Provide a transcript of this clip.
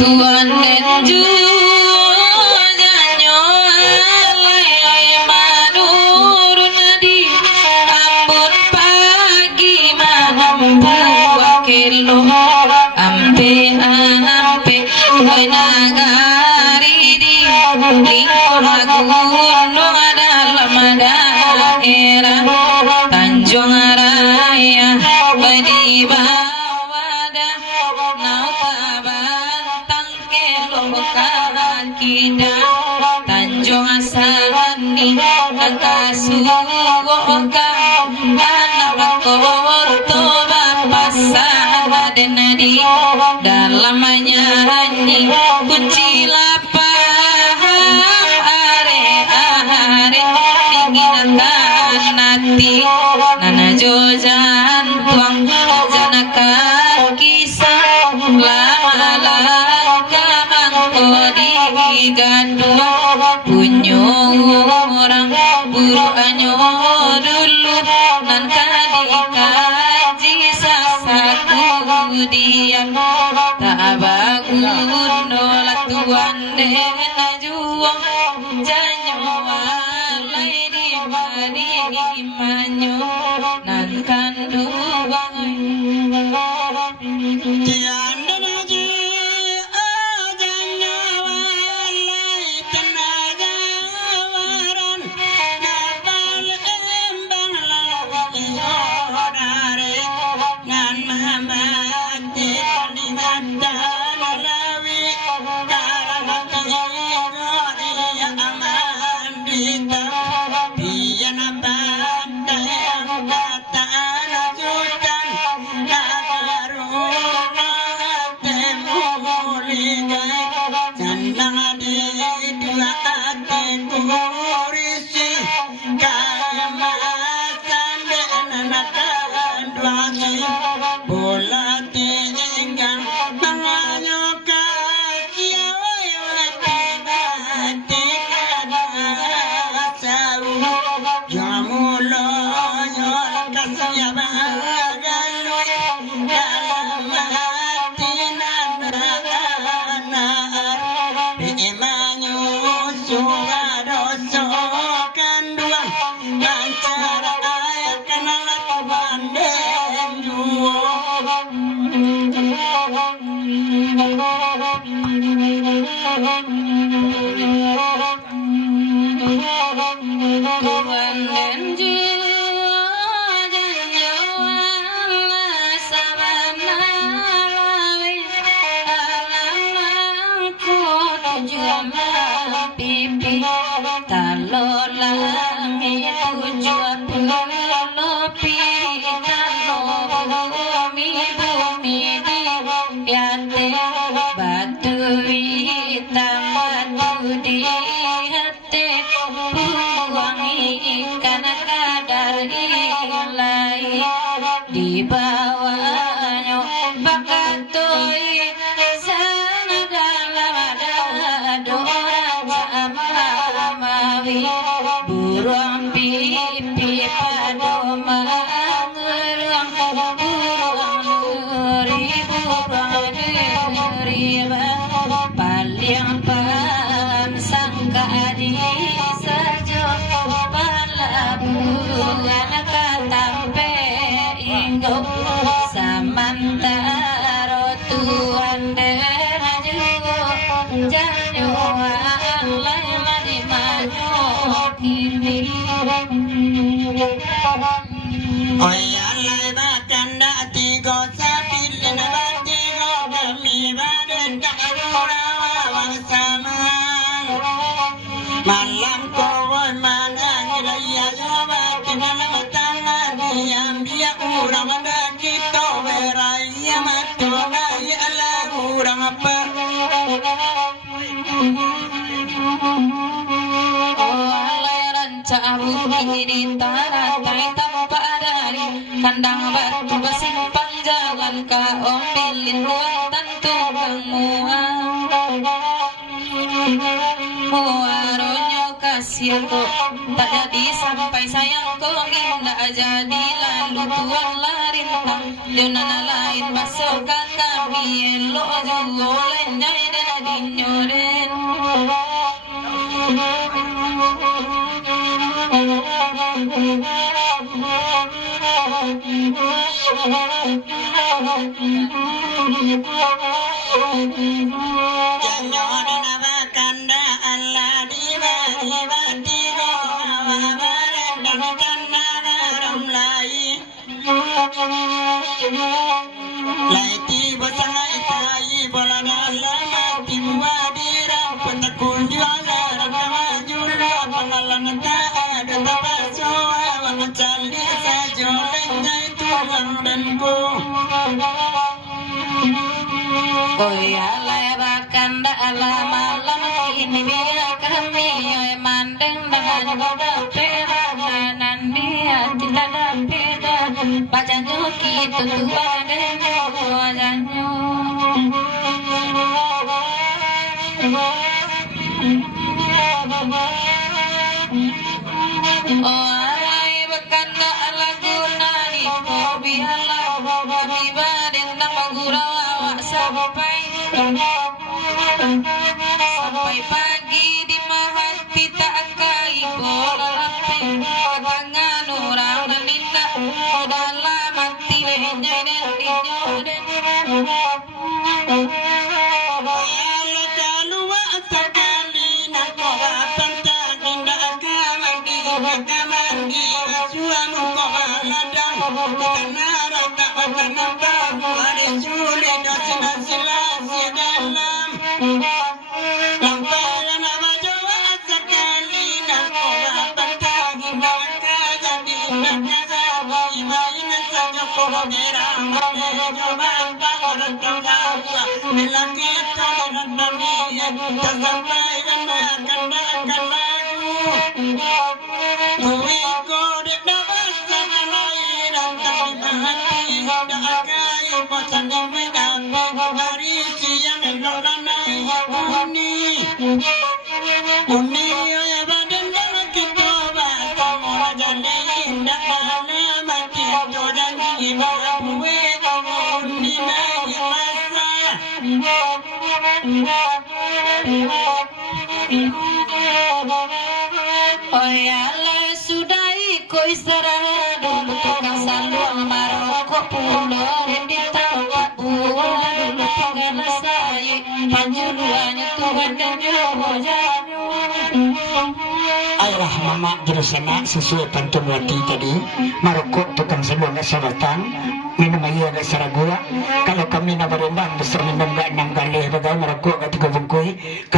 Tuan dan juanya alay madurun di ambon pagi malam wakilo ampe nagari di lingkungan gunung dalam daerah Tanjung Raya di bawah kita Tanjung Asani Kasuwoka anak koto bapasan dan di dalamnya nyanyi kunci lapang are dinginakan nanti nana jojan tuang janaka kisah lama gadua punyo orang buru anyo dulu nan kadikaji sasaku diam tak bagun nolak tuan dengan juang janyo walai di mari manyo nan kanduang di bawahnya bakatoi sana dalam doa sama mawi burung pipi padu mangerang burung nuri paling pan sangka di sajo palabuhan katampe inggo samantara tuan deraju janyo alai mani manyo kini oi alai bakanda tigo sapil na batigo kami badan dakura sama malam kawai manang raya joba malam tangan yang dia urang ada kita beraya matona ya Allah urang apa oh alai rancabu di taratai tanpa dari kandang batu besimpang jalan ka ombilin buatan tukang muang usiaku tak jadi sampai sayangku indah jadi lalu tuan larintang dunan lain masuk ke kami elo jugo lenjai dan dinyoren Koyalayakan dalam malam ini biar kami mandeng dengan goda peranan dia tidak ada beda bacanya kita tua dan wajahnya oh alay bekanda lagu nani hobi halau hobi baden nang magurau awak sampai pagi di mahati tak kai bola lape tangan orang meninda dalam hati lehnya dan dinyoden ala kalua sakali nak kau pantang indah kamandi kamandi suamu kau ladang tanara tak tanamba ada sulit dan silasi dalam oh ya Allah sudahi ko istirahat dulu tukang saluang maroko pulau di tawa bulan dulu tinggal saya panjuruannya Tuhan dan Jowo Ayolah mama jerusana sesuai pantumwati tadi maroko tukang saluang kesabatan minum air agak saragua kalau kami na berendang besar minum gak 6 kali bagai maroko